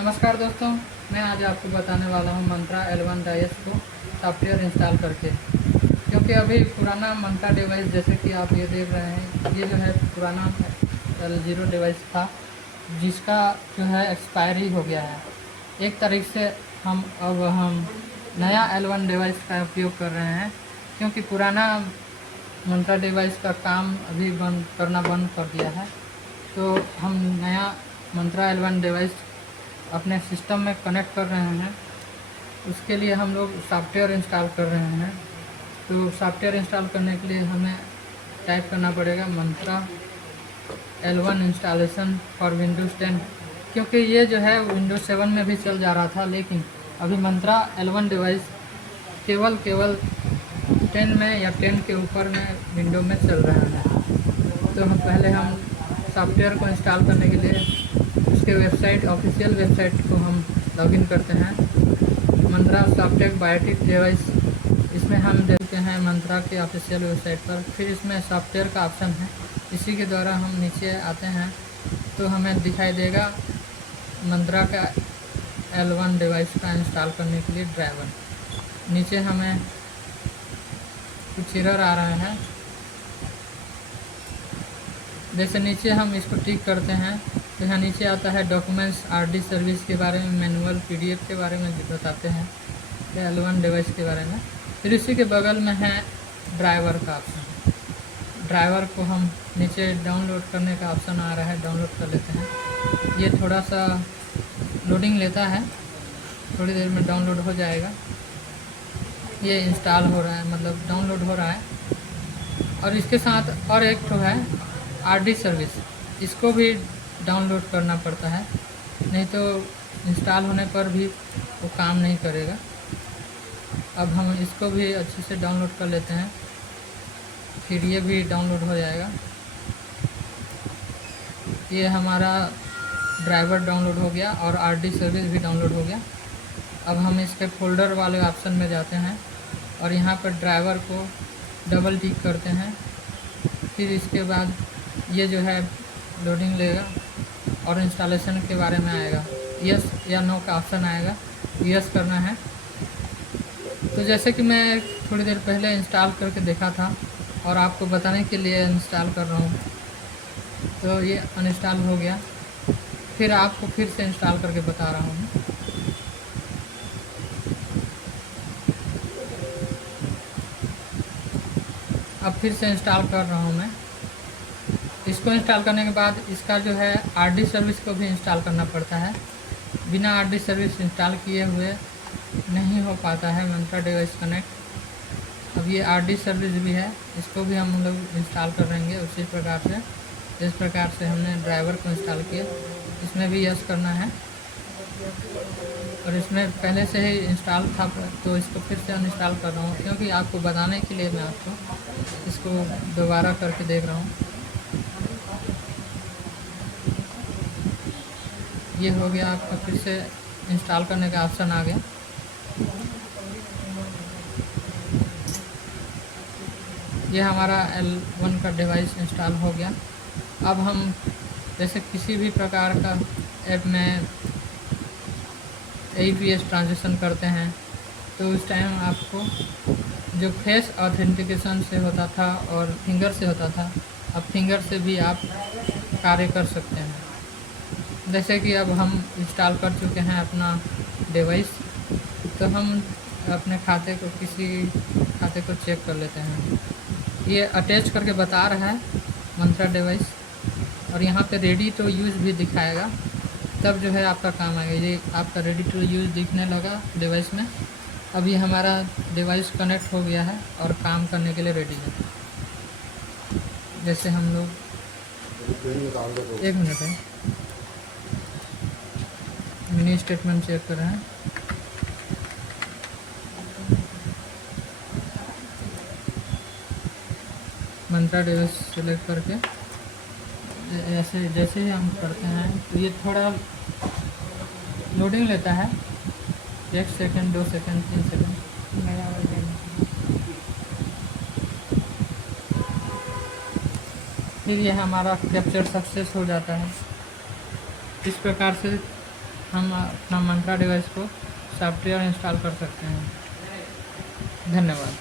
नमस्कार दोस्तों, मैं आज आपको बताने वाला हूं मंत्रा L1 डिवाइस को सॉफ्टवेयर इंस्टॉल करके। क्योंकि अभी पुराना मंत्रा डिवाइस जैसे कि आप ये देख रहे हैं, ये जो है पुराना L0 डिवाइस था जिसका जो है एक्सपायरी हो गया है। एक तरीके से हम नया L1 डिवाइस का उपयोग कर रहे हैं, क्योंकि पुराना मंत्रा डिवाइस का काम अभी बंद कर दिया है। तो हम नया मंत्रा L1 डिवाइस अपने सिस्टम में कनेक्ट कर रहे हैं। उसके लिए हम लोग सॉफ्टवेयर इंस्टॉल कर रहे हैं। तो सॉफ्टवेयर इंस्टॉल करने के लिए हमें टाइप करना पड़ेगा मंत्रा L1 इंस्टॉलेशन फॉर विंडोज़ 10, क्योंकि ये जो है विंडोज़ 7 में भी चल जा रहा था, लेकिन अभी मंत्रा L1 डिवाइस केवल 10 में या 10 के ऊपर में विंडो में चल रहा है। तो हम सॉफ्टवेयर को इंस्टॉल करने के लिए उसके वेबसाइट, ऑफिशियल वेबसाइट को हम लॉगिन करते हैं, मंत्रा सॉफ्टवेयर बायोटिक डिवाइस। इसमें हम देखते हैं मंत्रा के ऑफिशियल वेबसाइट पर, फिर इसमें सॉफ्टवेयर का ऑप्शन है। इसी के द्वारा हम नीचे आते हैं तो हमें दिखाई देगा मंत्रा का L1 डिवाइस का इंस्टॉल करने के लिए ड्राइवर। नीचे हमें कुछ एरर आ रहा है। जैसे नीचे हम इसको टिक करते हैं तो यहाँ नीचे आता है डॉक्यूमेंट्स, RD सर्विस के बारे में, मैनुअल, PDF के बारे में बताते हैं, L1 डिवाइस के बारे में। फिर इसी के बगल में है ड्राइवर का ऑप्शन। ड्राइवर को हम नीचे डाउनलोड करने का ऑप्शन आ रहा है, डाउनलोड कर लेते हैं। ये थोड़ा सा लोडिंग लेता है, थोड़ी देर में डाउनलोड हो जाएगा। ये इंस्टॉल हो रहा है, मतलब डाउनलोड हो रहा है। और इसके साथ और एक तो है RD सर्विस, इसको भी डाउनलोड करना पड़ता है, नहीं तो इंस्टॉल होने पर भी वो काम नहीं करेगा। अब हम इसको भी अच्छे से डाउनलोड कर लेते हैं, फिर ये भी डाउनलोड हो जाएगा। ये हमारा ड्राइवर डाउनलोड हो गया और RD सर्विस भी डाउनलोड हो गया। अब हम इसके फोल्डर वाले ऑप्शन में जाते हैं और यहाँ पर ड्राइवर को डबल टिक करते हैं। फिर इसके बाद ये जो है लोडिंग लेगा और इंस्टॉलेशन के बारे में आएगा, यस या नो का ऑप्शन आएगा, यस करना है। तो जैसे कि मैं थोड़ी देर पहले इंस्टॉल करके देखा था और आपको बताने के लिए इंस्टॉल कर रहा हूँ, तो ये अनइंस्टॉल हो गया। फिर आपको फिर से इंस्टॉल करके बता रहा हूँ। अब फिर से इंस्टॉल कर रहा हूँ मैं। इसको इंस्टॉल करने के बाद इसका जो है RD सर्विस को भी इंस्टॉल करना पड़ता है। बिना RD सर्विस इंस्टॉल किए हुए नहीं हो पाता है मंत्रा डिवाइस कनेक्ट। अब ये RD सर्विस भी है, इसको भी हम लोग इंस्टॉल करेंगे उसी प्रकार से, जिस प्रकार से हमने ड्राइवर को इंस्टॉल किया। इसमें भी यस करना है और इसमें पहले से ही इंस्टॉल था, तो इसको फिर से अनइंस्टॉल कर रहा हूँ, क्योंकि आपको बताने के लिए मैं आपको इसको दोबारा करके देख रहा हूँ। ये हो गया, आपका फिर से इंस्टॉल करने का ऑप्शन आ गया। ये हमारा L1 का डिवाइस इंस्टॉल हो गया। अब हम जैसे किसी भी प्रकार का ऐप में APS ट्रांजेक्शन करते हैं, तो उस टाइम आपको जो फेस ऑथेंटिकेशन से होता था और फिंगर से होता था, अब फिंगर से भी आप कार्य कर सकते हैं। जैसे कि अब हम इंस्टॉल कर चुके हैं अपना डिवाइस, तो हम अपने किसी खाते को चेक कर लेते हैं। ये अटैच करके बता रहा है मंत्रा डिवाइस, और यहाँ पे रेडी टू यूज़ भी दिखाएगा, तब जो है आपका काम आएगा। ये आपका रेडी टू यूज़ दिखने लगा डिवाइस में। अब ये हमारा डिवाइस कनेक्ट हो गया है और काम करने के लिए रेडी है। जैसे हम लोग 1 मिनट है, मिनी स्टेटमेंट चेक कर रहे हैं। मंत्रा डिवाइस सेलेक्ट करके जैसे ही हम करते हैं तो ये थोड़ा लोडिंग लेता है, 1 सेकंड, 2 सेकंड, 3 सेकंड। फिर ये हमारा कैप्चर सक्सेस हो जाता है। इस प्रकार से हम अपना मंत्रा डिवाइस को सॉफ्टवेयर इंस्टॉल कर सकते हैं। धन्यवाद।